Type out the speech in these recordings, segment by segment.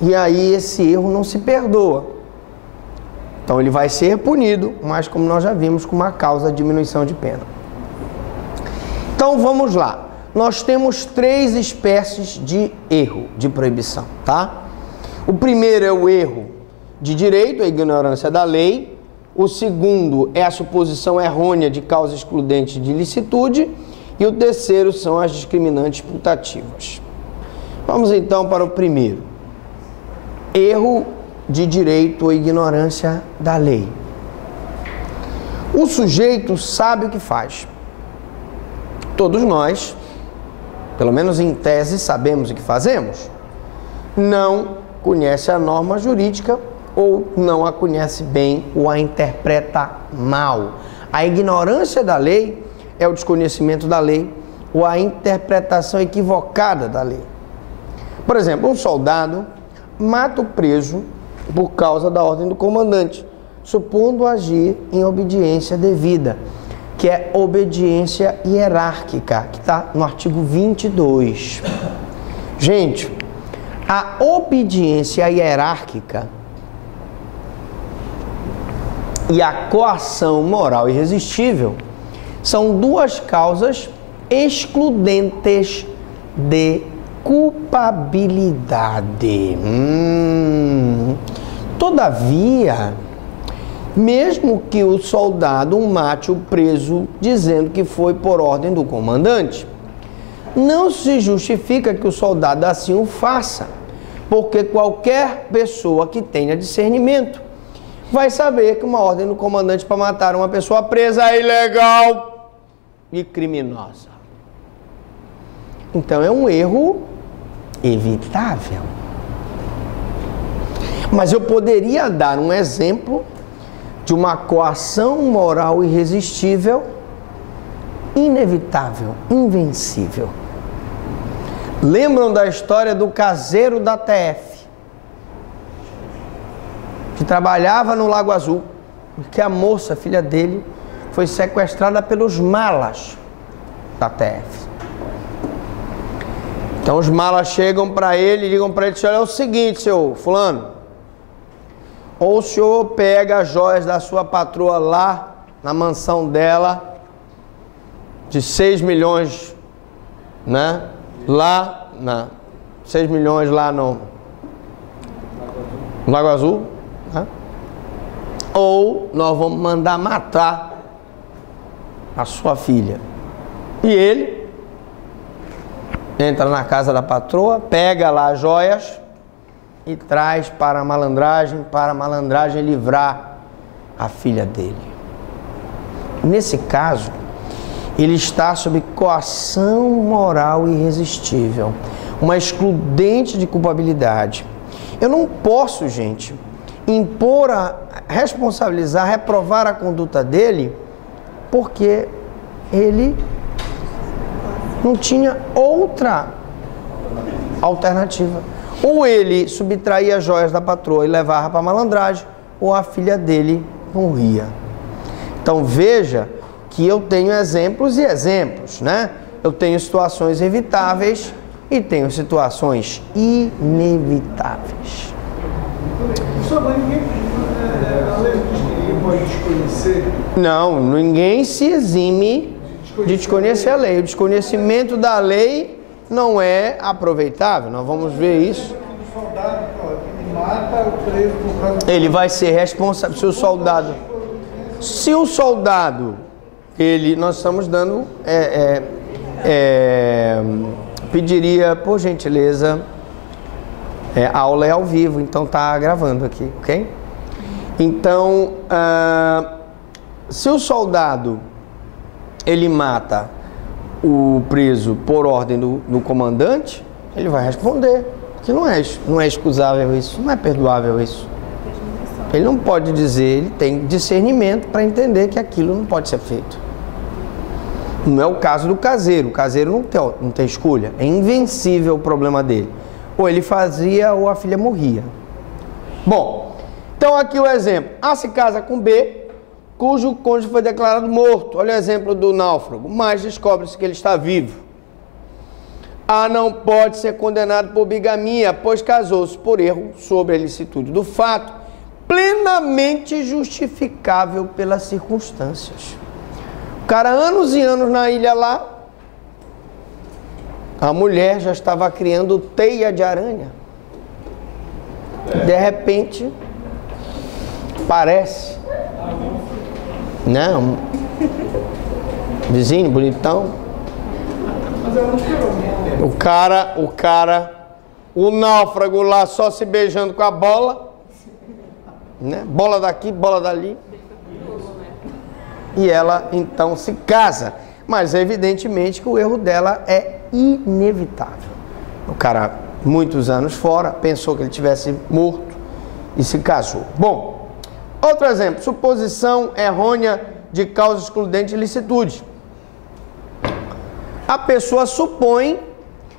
e aí esse erro não se perdoa. Então ele vai ser punido, mas como nós já vimos, com uma causa de diminuição de pena. Então vamos lá. Nós temos 3 espécies de erro, de proibição, tá? O primeiro é o erro de direito, a ignorância da lei. O segundo é a suposição errônea de causa excludente de ilicitude. E o terceiro são as discriminantes putativas. Vamos então para o primeiro. Erro de direito ou ignorância da lei. O sujeito sabe o que faz. Todos nós, pelo menos em tese, sabemos o que fazemos. Não conhece a norma jurídica ou não a conhece bem ou a interpreta mal. A ignorância da lei é o desconhecimento da lei ou a interpretação equivocada da lei. Por exemplo, um soldado mata o preso por causa da ordem do comandante, supondo agir em obediência devida, que é obediência hierárquica, que está no artigo 22. Gente, a obediência hierárquica e a coação moral irresistível são 2 causas excludentes de culpabilidade. Todavia, mesmo que o soldado mate o preso dizendo que foi por ordem do comandante, não se justifica que o soldado assim o faça, porque qualquer pessoa que tenha discernimento vai saber que uma ordem do comandante para matar uma pessoa presa é ilegal e criminosa. Então é um erro evitável. Mas eu poderia dar um exemplo de uma coação moral irresistível, inevitável, invencível. Lembram da história do caseiro da TF, que trabalhava no Lago Azul, porque a moça, filha dele, foi sequestrada pelos malas da TF. Então os malas chegam para ele e digam para ele: olha, é o seguinte, seu fulano, ou o senhor pega as joias da sua patroa lá na mansão dela, de 6 milhões, né? Lá, 6 milhões lá no Lago Azul, né? Ou nós vamos mandar matar a sua filha. E ele entra na casa da patroa, pega lá as joias e traz para a malandragem livrar a filha dele. Nesse caso, ele está sob coação moral irresistível, uma excludente de culpabilidade. Eu não posso, gente, impor, responsabilizar, reprovar a conduta dele, porque ele não tinha outra alternativa. Ou ele subtraía as joias da patroa e levava para a malandragem, ou a filha dele morria. Então veja que eu tenho exemplos e exemplos, né? Eu tenho situações evitáveis e tenho situações inevitáveis. A lei diz que ninguém pode desconhecer? Não, ninguém se exime de desconhecer a lei. O desconhecimento da lei não é aproveitável. Nós vamos ver isso. O soldado que mata o preso por causa... Ele vai ser responsável. Se o soldado, nós estamos dando, pediria, por gentileza, a aula é ao vivo, então tá gravando aqui, ok? Então, se o soldado ele mata o preso por ordem do comandante, ele vai responder, porque não é excusável isso, não é perdoável isso. Ele não pode dizer, ele tem discernimento para entender que aquilo não pode ser feito. Não é o caso do caseiro. O caseiro não tem escolha, é invencível o problema dele. Ou ele fazia ou a filha morria. Bom, então aqui o exemplo. A se casa com B, cujo cônjuge foi declarado morto. Olha o exemplo do náufrago, mas descobre-se que ele está vivo. A não pode ser condenado por bigamia, pois casou-se por erro sobre a ilicitude do fato, plenamente justificável pelas circunstâncias. O cara, anos e anos na ilha lá, a mulher já estava criando teia de aranha. De repente, parece, né? Um vizinho bonitão. O náufrago lá só se beijando com a bola, né? Bola daqui, bola dali. E ela então se casa. Mas evidentemente que o erro dela é inevitável. O cara, muitos anos fora, pensou que ele tivesse morto e se casou. Bom, outro exemplo, suposição errônea de causa excludente de ilicitude. A pessoa supõe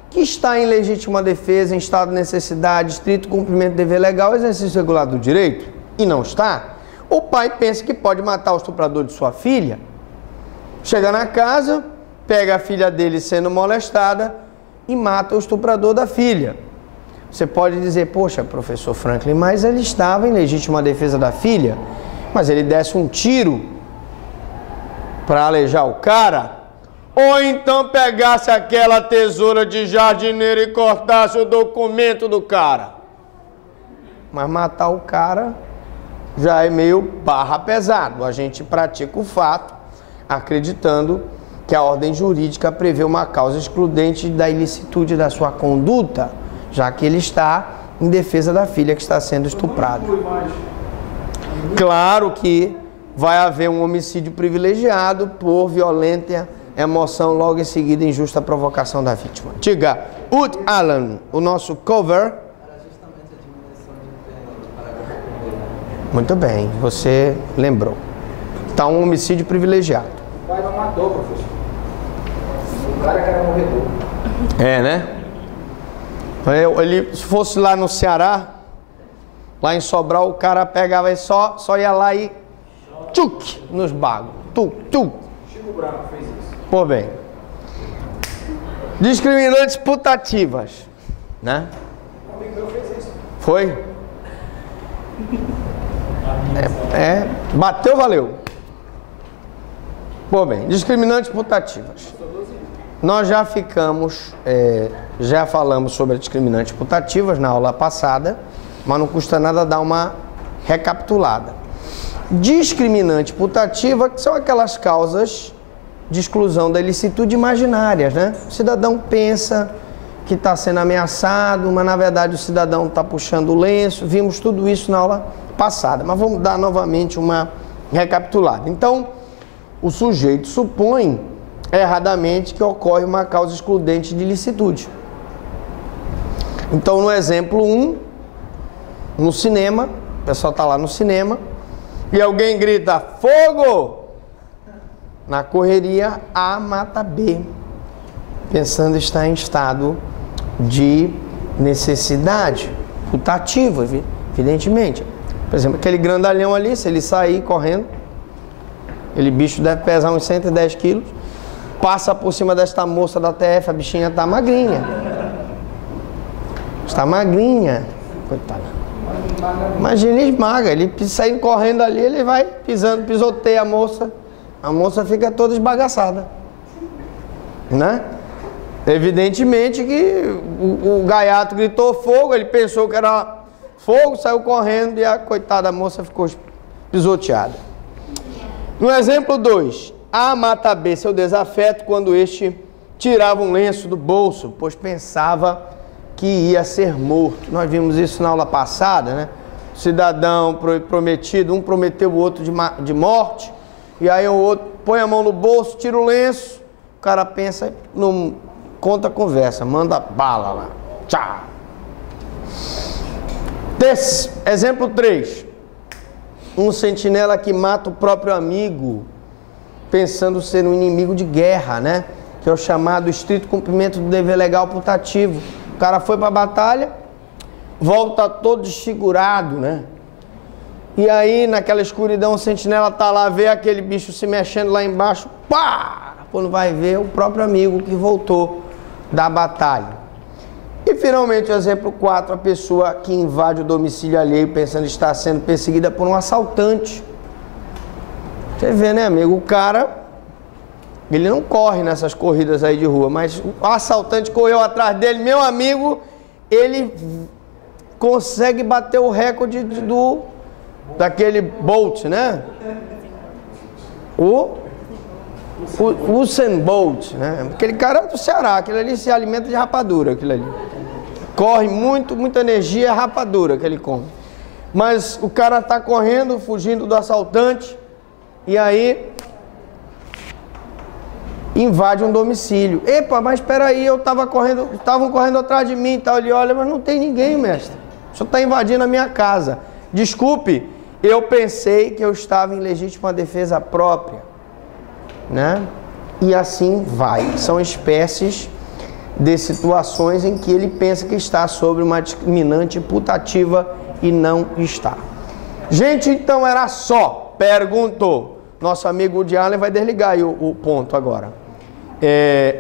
que está em legítima defesa, em estado de necessidade, estrito cumprimento do dever legal, exercício regular do direito, e não está. O pai pensa que pode matar o estuprador de sua filha. Chega na casa, pega a filha dele sendo molestada e mata o estuprador da filha. Você pode dizer, poxa, professor Franklin, mas ele estava em legítima defesa da filha, mas ele desse um tiro para alejar o cara, ou então pegasse aquela tesoura de jardineiro e cortasse o documento do cara. Mas matar o cara já é meio barra pesado. A gente pratica o fato acreditando que a ordem jurídica prevê uma causa excludente da ilicitude da sua conduta, já que ele está em defesa da filha que está sendo estuprada. Claro que vai haver um homicídio privilegiado por violenta emoção, logo em seguida injusta provocação da vítima. Diga, Wood Allen, o nosso cover. Muito bem, você lembrou. Está um homicídio privilegiado. O pai não matou, professor. O cara que era morredor. É, né? Ele, se fosse lá no Ceará, lá em Sobral, o cara pegava e só ia lá e tchuc nos bagos. Chico Branco fez isso. Pô, bem. Discriminantes putativas, né? Um amigo meu fez isso. Foi? Bateu, valeu. Pô, bem, discriminantes putativas. Nós já falamos sobre discriminantes putativas na aula passada, mas não custa nada dar uma recapitulada. Discriminante putativa são aquelas causas de exclusão da ilicitude imaginárias, né? O cidadão pensa que está sendo ameaçado, mas na verdade o cidadão está puxando o lenço. Vimos tudo isso na aula passada, mas vamos dar novamente uma recapitulada. Então, o sujeito supõe erradamente que ocorre uma causa excludente de ilicitude. Então, no exemplo 1, no cinema, o pessoal está lá no cinema, e alguém grita, fogo! Na correria, A mata B, pensando estar em estado de necessidade putativa, evidentemente. Por exemplo, aquele grandalhão ali, se ele sair correndo, aquele bicho deve pesar uns 110 quilos, passa por cima desta moça da TF, a bichinha está magrinha. Está magrinha, coitada. Imagina ele esmaga, ele saindo correndo ali, ele vai pisando, pisoteia a moça fica toda esbagaçada, né? Evidentemente que o gaiato gritou fogo, ele pensou que era fogo, saiu correndo e a coitada moça ficou pisoteada. No exemplo 2, A mata B seu desafeto quando este tirava um lenço do bolso, pois pensava que ia ser morto. Nós vimos isso na aula passada, né? O cidadão prometido, um prometeu o outro de morte, e aí o outro põe a mão no bolso, tira o lenço, o cara pensa, não conta a conversa, manda bala lá. Tchau. Exemplo 3. Um sentinela que mata o próprio amigo, pensando ser um inimigo de guerra, né? Que é o chamado estrito cumprimento do dever legal putativo. O cara foi para a batalha, volta todo desfigurado, né? E aí, naquela escuridão, o sentinela tá lá, vê aquele bicho se mexendo lá embaixo, pá! Quando vai ver, o próprio amigo que voltou da batalha. E finalmente o exemplo 4, a pessoa que invade o domicílio alheio pensando estar sendo perseguida por um assaltante. Você vê, né, amigo? O cara, ele não corre nessas corridas aí de rua, mas o assaltante correu atrás dele, meu amigo, ele consegue bater o recorde daquele Bolt, né? O Usain Bolt, né? Aquele cara do Ceará, aquele ali se alimenta de rapadura, aquele ali. Corre muita energia, é rapadura que ele come. Mas o cara tá correndo, fugindo do assaltante, e aí invade um domicílio. Epa, mas espera aí, estavam correndo atrás de mim e tal. Ele olha, mas não tem ninguém, mestre. O senhor está invadindo a minha casa. Desculpe, eu pensei que eu estava em legítima defesa própria, né? E assim vai. São espécies de situações em que ele pensa que está sobre uma discriminante putativa e não está. Gente, então era só. Perguntou. Nosso amigo Woody Allen vai desligar aí o ponto agora.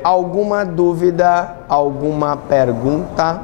Alguma dúvida, alguma pergunta?